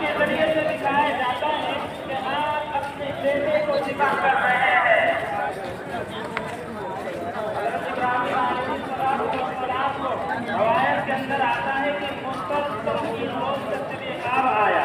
کے ذریعے سے دکھایا جاتا ہے کہ آپ اپنے بیٹے کو ذبح کر رہے ہیں. روایت کے اندر آتا ہے کہ خواب آیا.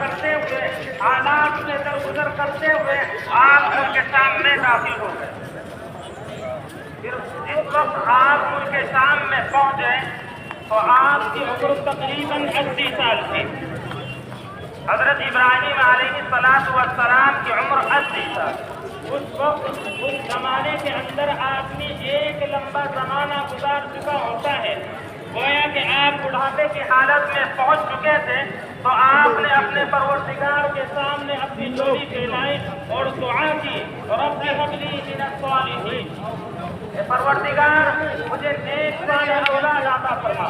کرتے ہوئے حالات سے درگزر کرتے ہوئے آپ ان کے سامنے داخل ہو گئے. پھر جس وقت آپ ان کے سامنے پہنچے تو آپ کی عمر تقریباً 80 سال تھی. حضرت ابراہیم علیہ السلام کی عمر 80 سال. اس وقت اس زمانے کے اندر آدمی ایک لمبا زمانہ گزار چکا ہوتا ہے. گویا کہ آپ بڑھاپے کی حالت میں پہنچ چکے تھے تو آپ نے اپنے پروردگار کے سامنے اپنی جوڑی پھیلائی اور دعا کی. رب هب لي من الصالحين، اے پروردگار مجھے نیک صالح اولاد عطا فرما.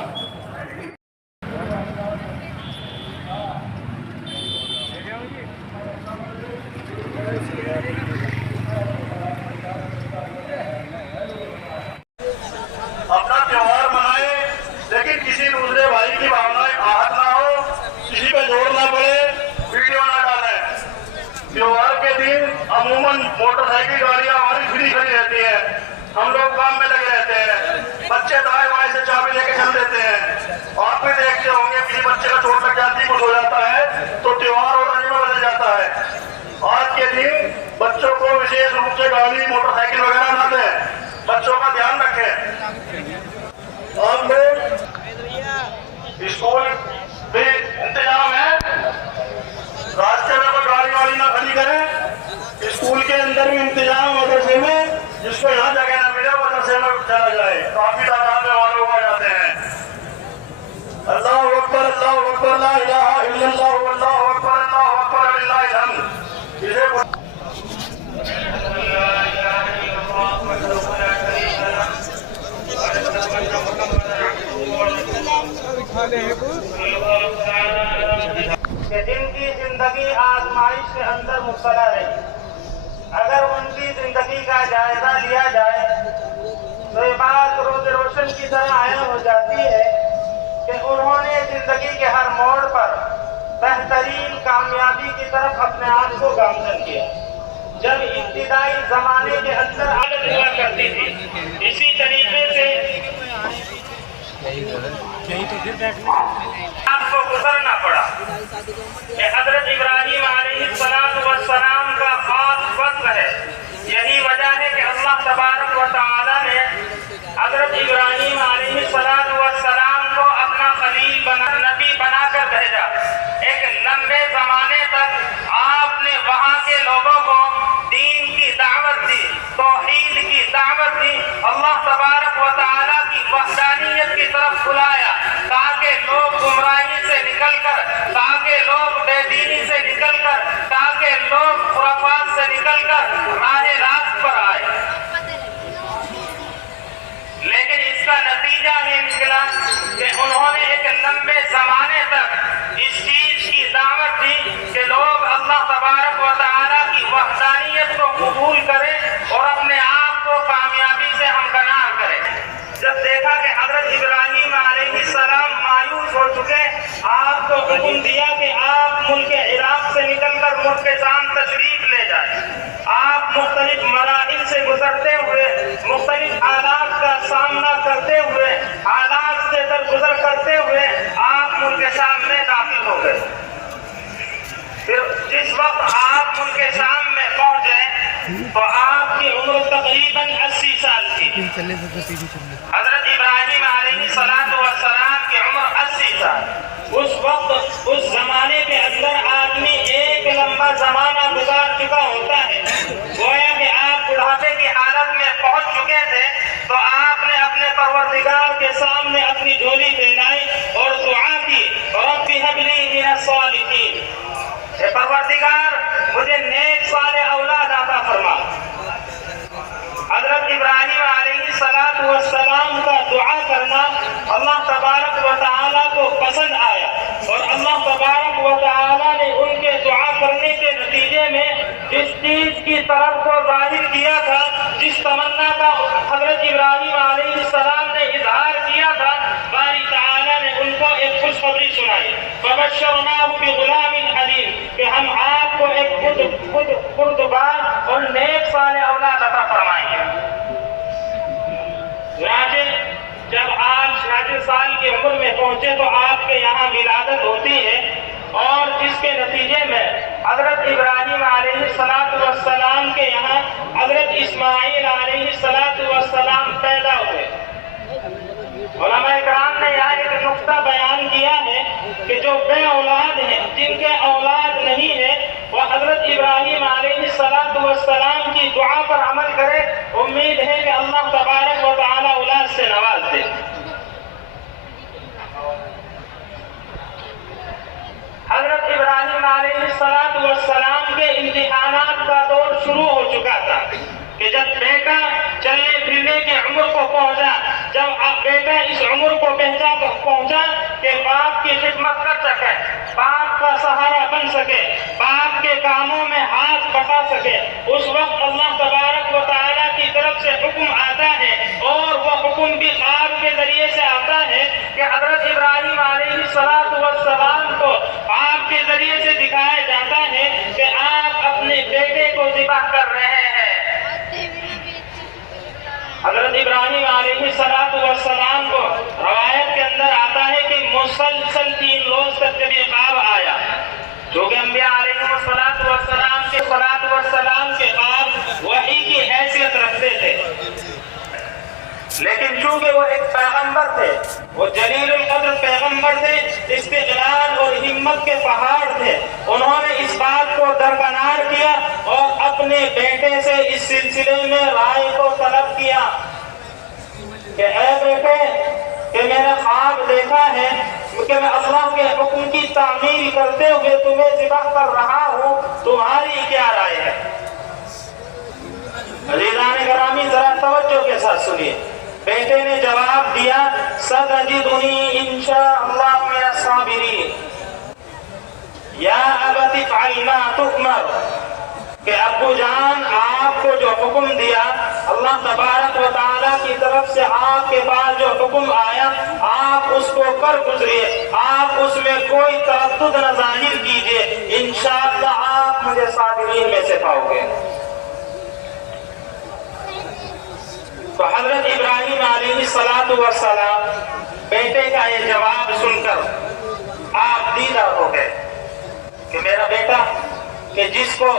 اپنا تہوار منائے لیکن کسی دوسرے بھائی کی بھاونائیں آہت نہ ہو، کسی پہ زور نہ پڑے، ویڈیو نہ ڈالیں. تہوار کے دن عموماً موٹر سائیکل گاڑیاں ہماری کھلی رہتی ہیں، ہم لوگ کام میں لگے رہتے ہیں، بچے دائیں بائیں سے چابی لے کے چل دیتے ہیں. آپ بھی دیکھتے ہوں گے کسی بچے کا چوٹ لگ جاتی کچھ ہو جاتا ہے تو تہوار اور رنگ میں بدل جاتا ہے. آج کے دن بچوں کو وشیش روپ سے گاڑی موٹر سائیکل وغیرہ نہ دیں، بچوں کا دھیان رکھیں. آپ لوگ اسکول بھی انتظام ہے، راستے میں کوئی گاڑی واڑی نہ کھڑی کریں. اسکول کے اندر بھی انتظام مدرسے میں، جس کو یہاں جگہ نہ ملے مدرسے میں چلا جائے. کافی تعداد میں وہاں لوگ آ جاتے ہیں. اللہ اکبر اللہ اکبر لا الہ الا اللہ اللہ اکبر وللہ الحمد. اسے کہ جن کی زندگی آزمائش کے اندر مبتلا رہی، اگر ان کی زندگی کا جائزہ لیا جائے تو یہ بات روز روشن کی طرح عائم ہو جاتی ہے کہ انہوں نے زندگی کے ہر موڑ پر بہترین کامیابی کی طرف اپنے آپ کو گامزن کیا. جب ابتدائی زمانے کے اندر عادت ہوا کرتی تھی، اسی طریقے سے آپ کو گزرنا پڑا کہ حضرت ابراہیم علیہ السلام کا خاص وقت ہے. یہی وجہ ہے کہ اللہ تبارک و تعالی نے حضرت ابراہیم علیہ السلام کو اپنا خلیل نبی بنا کر بھیجا. ایک لمبے زمانے تک آپ نے وہاں کے لوگوں کو دین کی دعوت دی، توحید کی دعوت دی، اللہ تبارک و تعالی کی وحدانیت کی طرف بلایا تاکہ لوگ گمراہی سے نکل کر، تاکہ لوگ بے دینی سے نکل کر، تاکہ لوگ خرافات سے نکل کر راہ راست پر آئے. لیکن اس کا نتیجہ یہ نکلا کہ انہوں نے ایک لمبے زمانے تک اس چیز کی دعوت دی کہ لوگ اللہ تبارک و تعالی کی وحدانیت کو قبول کریں اور اپنے آپ کو کامیابی سے ہمکنار کریں. جب دیکھا کہ حضرت ابراہیم علیہ السلام مایوس ہو چکے، آپ کو حکم دیا کہ آپ ملک عراق سے نکل کر ملک شام تشریف لے جائیں. آپ مختلف مراحل سے گزرتے ہوئے، مختلف حالات کا سامنا کرتے ہوئے، حالات سے درگزر کرتے ہوئے آپ ملک شام میں داخل ہو گئے. پھر جس وقت آپ ملک شام میں پہنچے تو آپ کی عمر تقریباً 80 سال تھی. حضرت ابراہیم علیہ السلام کی عمر 80 سال. اس وقت اس زمانے کے اندر آدمی ایک لمبا زمانہ گزار چکا ہوتا ہے، گویا کہ آپ بڑھاپے کی حالت میں پہنچ چکے تھے، تو آپ نے اپنے پروردگار کے سامنے اپنی جھولی پھیلائی اور دعا کی، رب هب لی من الصالحین، اے پروردگار مجھے نیک صالح اولاد عطا فرما۔ حضرت ابراہیم علیہ السلام کا دعا کرنا اللہ تبارک و تعالیٰ کو پسند آیا، اور اللہ تبارک و تعالیٰ نے ان کے دعا کرنے کے نتیجے میں جس چیز کی طرف کو ظاہر کیا تھا، جس تمنا کا حضرت ابراہیم علیہ السلام نے اظہار کیا تھا، باری تعالیٰ نے ان کو ایک خوشخبری سنائی، فبشرناہ بغلام حلیم، کہ ہم آپ کو ایک بردبار اور نیک صالح اولاد عطا فرمائیں گے۔ جب آپ 66 سال کی عمر میں پہنچے تو آپ کے یہاں ولادت ہوتی ہے، اور جس کے نتیجے میں حضرت ابراہیم علیہ السلام کے یہاں حضرت اسماعیل علیہ السلام پیدا ہوئے۔ علماء کرام نے یہاں ایک نقطہ بیان کیا ہے کہ جو بے اولاد ہیں، جن کے اولاد نہیں ہے، وہ حضرت ابراہیم علیہ السلام کی دعا پر عمل کرے، امید ہے کہ اللہ تبارک و تعالی اولاد سے نواز دے۔ حضرت ابراہیم علیہ السلام کے امتحانات کا دور شروع ہو چکا تھا کہ جب بیٹا چلنے پھرنے کی عمر کو پہنچا، جب بیٹا اس عمر کو پہنچا کہ باپ کی خدمت کر سکے، باپ کا سہارا بن سکے، باپ کے کاموں میں ہاتھ بٹا سکے، اس وقت اللہ تبارک و تعالیٰ کی طرف سے حکم آتا ہے، اور وہ حکم بھی خواب کے ذریعے سے آتا ہے کہ حضرت ابراہیم علیہ السلام کو خواب کے ذریعے سے دکھایا جاتا ہے کہ آپ اپنے بیٹے کو ذبح کر رہے ہیں۔ حضرت ابراہیم علیہ السلام کو روایت کے اندر آتا ہے کہ مسلسل 3 روز تک جب یہ خواب آیا، جو کہ انبیاء علیہ السلام کے خواب وحی کی حیثیت رکھتے تھے، لیکن چونکہ وہ ایک پیغمبر تھے، وہ جلیل القدر پیغمبر تھے، استقلال اور ہمت کے پہاڑ تھے، انہوں نے اس بات کو درکنار کیا اور اپنے بیٹے سے اس سلسلے میں رائے کو طلب کیا کہ اے بیٹے، کہ میں نے خواب دیکھا ہے کہ میں اللہ کے حکم کی تعمیل کرتے ہوئے تمہیں ذبح کر رہا ہوں، تمہاری کیا رائے ہے؟ عزیزان گرامی ذرا توجہ کے ساتھ سنیے۔ بیٹے نے جواب دیا، ستجدنی انشاءاللہ من الصابرین، یا ابت افعل ما تؤمر، کہ ابو جان آپ کو جو حکم دیا اللہ تبارک و تعالیٰ کی طرف سے، آپ کے پاس جو حکم آیا آپ اس کو کر گزریے، آپ اس میں کوئی تردد نہ ظاہر کیجیے، انشاءاللہ آپ مجھے صابرین میں سے پاؤ گے۔ تو حضرت ابراہیم علیہ السلام بیٹے کا یہ جواب سن کر آپ دیدہ ہو گئے کہ میرا بیٹا، کہ جس کو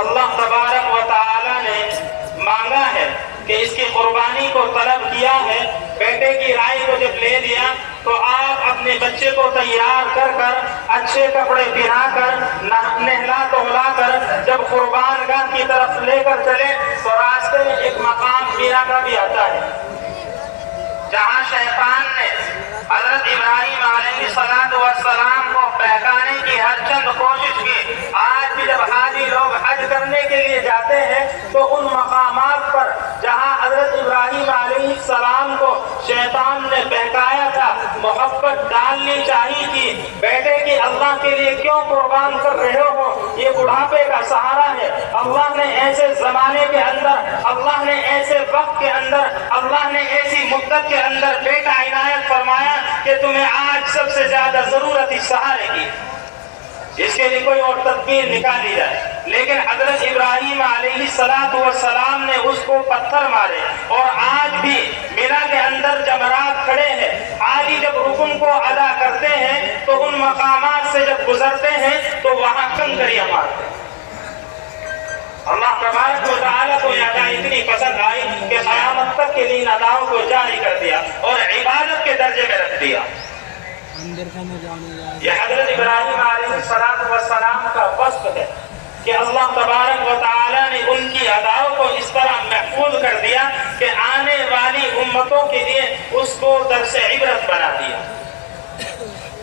اللہ تبارک و تعالی نے مانگا ہے، کہ اس کی قربانی کو طلب کیا ہے، بیٹے کی رائے کو جب لے لیا تو آپ اپنے بچے کو تیار کر کر، اچھے کپڑے پہنا کر، نہلا دھلا کر جب قربان گاہ کی طرف لے کر چلے تو راستے میں ایک مقام میرا کا بھی آتا ہے، جہاں شیطان نے حضرت ابراہیم علیہ السلام کو بہکانے کی ہر چند کوشش کی۔ آج بھی جب حاجی لوگ حج کرنے کے لیے جاتے ہیں تو ان مقامات پر جہاں حضرت ابراہیم علیہ السلام کو شیطان نے بہکایا تھا، محبت ڈالنی چاہیے تھی، بیٹے کی اللہ کے لیے کیوں قربان کر رہے ہو، یہ بڑھاپے کا سہارا ہے، اللہ نے ایسے زمانے کے اندر، اللہ نے ایسے وقت کے اندر، اللہ نے ایسی مدت کے اندر بیٹا عنایت فرمایا کہ تمہیں آج سب سے زیادہ ضرورت اس سہارے کی، اس کے لیے کوئی اور تدبیر نکالی جائے۔ لیکن حضرت ابراہیم علیہ السلام نے اس کو پتھر مارے، اور آج بھی مینا کے اندر جمرات کھڑے ہیں، حاجی جب رکن کو ادا کرتے ہیں تو ان مقامات سے جب گزرتے ہیں تو وہاں کنکریاں مارتے ہیں۔ اللہ تبارک و تعالیٰ کو یہ ادا اتنی پسند آئی کہ قیامت تک کے لیے ان اداؤں کو جاری کر دیا اور عبادت کے درجے میں رکھ دیا۔ یہ حضرت ابراہیم علیہ السلام کا وصف ہے کہ اللہ تبارک و تعالی نے ان کی اداؤں کو اس طرح محفوظ کر دیا کہ آنے والی امتوں کے لیے اس کو درس عبرت بنا دیا۔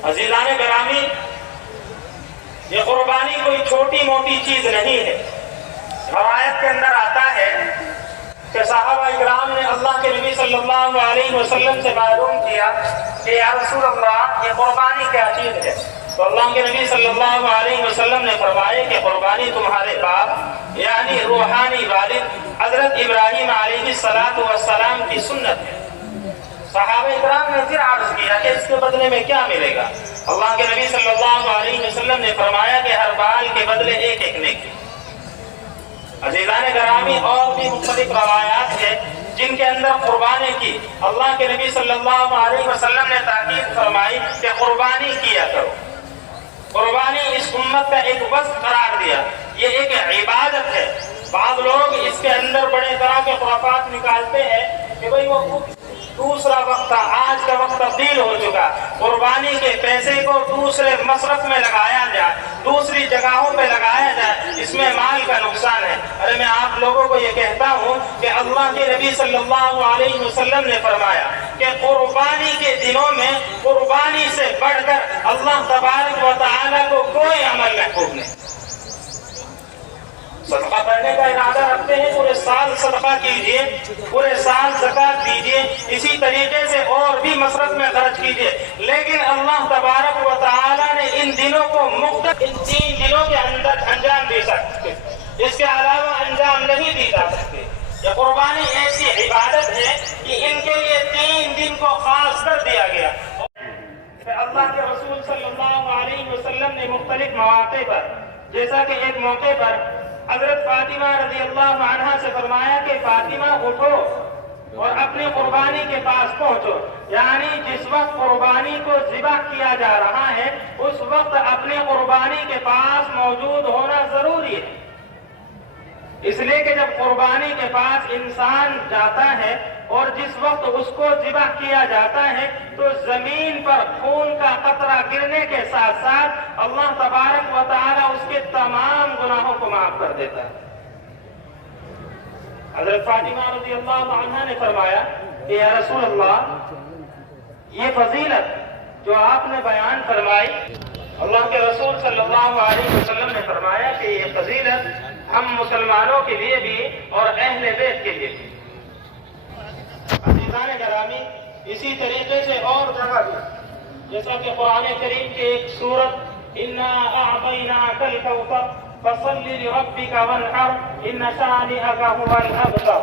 عزیزان گرامی، یہ قربانی کوئی چھوٹی موٹی چیز نہیں ہے۔ روایت کے اندر آتا ہے کہ صحابہ اکرام نے اللہ کے نبی صلی اللہ علیہ وسلم سے معلوم کیا کہ یا رسول اللہ، یہ قربانی کیا چیز ہے؟ تو اللہ کے نبی صلی اللہ علیہ وسلم نے فرمایا کہ قربانی تمہارے باپ یعنی روحانی والد حضرت ابراہیم علیہ السلام کی سنت ہے۔ صحابہ اکرام نے پھر عرض کیا کہ اس کے بدلے میں کیا ملے گا؟ اللہ کے نبی صلی اللہ علیہ وسلم نے فرمایا کہ ہر بال کے بدلے ایک ایک نیکی۔ عزیزان گرامی، اور بھی مختلف روایات ہیں جن کے اندر قربانی کی اللہ کے نبی صلی اللہ علیہ وسلم نے تاکید فرمائی کہ قربانی کیا کرو۔ قربانی اس امت کا ایک وصف قرار دیا، یہ ایک عبادت ہے۔ بعض لوگ اس کے اندر بڑے طرح کے خرافات نکالتے ہیں کہ بھئی وہ دوسرا وقت تھا، آج کا وقت تبدیل ہو چکا، قربانی کے پیسے کو دوسرے مصرف میں لگایا جائے، دوسری جگہوں پہ لگایا جائے، اس میں مال کا نقصان ہے۔ ارے میں آپ لوگوں کو یہ کہتا ہوں کہ اللہ کے نبی صلی اللہ علیہ وسلم نے فرمایا کہ قربانی کے دنوں میں قربانی سے بڑھ کر اللہ تبارک و تعالیٰ کو کوئی عمل محبوب نہیں۔ صدقہ کرنے کا ارادہ رکھتے ہیں، پورے سال صدقہ کیجئے، پورے سال زکوٰۃ دیجئے، اسی طریقے سے اور بھی مصرف میں خرچ کیجئے، لیکن اللہ تبارک و تعالیٰ نے ان دنوں کو مختصر ان 3 دنوں کے اندر انجام دے سکتے، اس کے علاوہ انجام نہیں دی جا سکتے۔ یہ قربانی ایسی عبادت ہے کہ ان کے لیے 3 دن کو خاص کر دیا گیا۔ اللہ کے رسول صلی اللہ علیہ وسلم نے مختلف مواقع پر، جیسا کہ ایک موقع پر حضرت فاطمہ رضی اللہ عنہا سے فرمایا کہ فاطمہ اٹھو اور اپنی قربانی کے پاس پہنچو، یعنی جس وقت قربانی کو ذبح کیا جا رہا ہے اس وقت اپنی قربانی کے پاس موجود ہونا ضروری ہے، اس لیے کہ جب قربانی کے پاس انسان جاتا ہے اور جس وقت اس کو ذبح کیا جاتا ہے تو زمین پر خون کا قطرہ گرنے کے ساتھ ساتھ اللہ تبارک و تعالی اس کے تمام گناہوں کو معاف کر دیتا ہے۔ حضرت فاطمہ رضی اللہ عنہا نے فرمایا کہ یا رسول اللہ، یہ فضیلت جو آپ نے بیان فرمائی، اللہ کے رسول صلی اللہ علیہ وسلم نے فرمایا کہ یہ فضیلت ہم مسلمانوں کے لیے بھی اور اہل بیت کے لیے بھی۔ عزیزان گرامی، اسی طریقے سے اور جگہ بھی، جیسا کہ قرآن کریم کی ایک سورت اِنَّا أَعْطَيْنَاكَ الْكَوْثَرَ فَصَلِّ لِرَبِّكَ وَانْحَرْ إِنَّ شَانِئَكَ هُوَ الْأَبْتَرُ،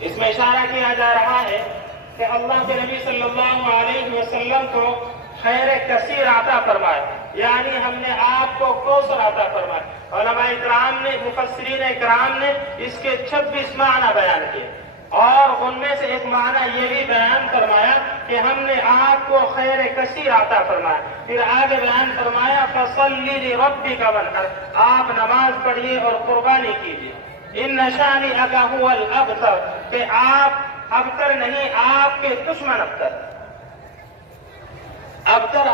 اس میں اشارہ کیا جا رہا ہے کہ اللہ کے نبی صلی اللہ علیہ وسلم کو خیر کثیر عطا فرمائے، یعنی ہم نے آپ کو کوثر عطا فرمائے۔ علماء اکرام نے، مفسرین اکرام نے اس کے 26 معنی بیان کیے، اور ان میں سے ایک معنی یہ بھی بیان فرمایا کہ ہم نے آپ کو خیر کثیر عطا فرمایا۔ پھر آگے بیان فرمایا فَصَلِّ لِرَبِّكَ وَانْحَرْ، آپ نماز پڑھیے اور قربانی کیجیے۔ إِنَّ شَانِئَكَ هُوَ الْأَبْتَرُ، کہ آپ ابتر نہیں، آپ کے دشمن ابتر۔ ابتر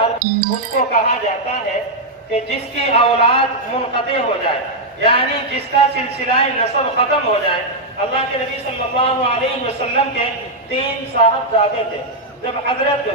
اس کو کہا جاتا ہے کہ جس کی اولاد منقطع ہو جائے، یعنی جس کا سلسلہ نسب ختم ہو جائے۔ اللہ کے نبی صلی اللہ علیہ وسلم کے 3 صاحبزادے تھے۔ جب حضرت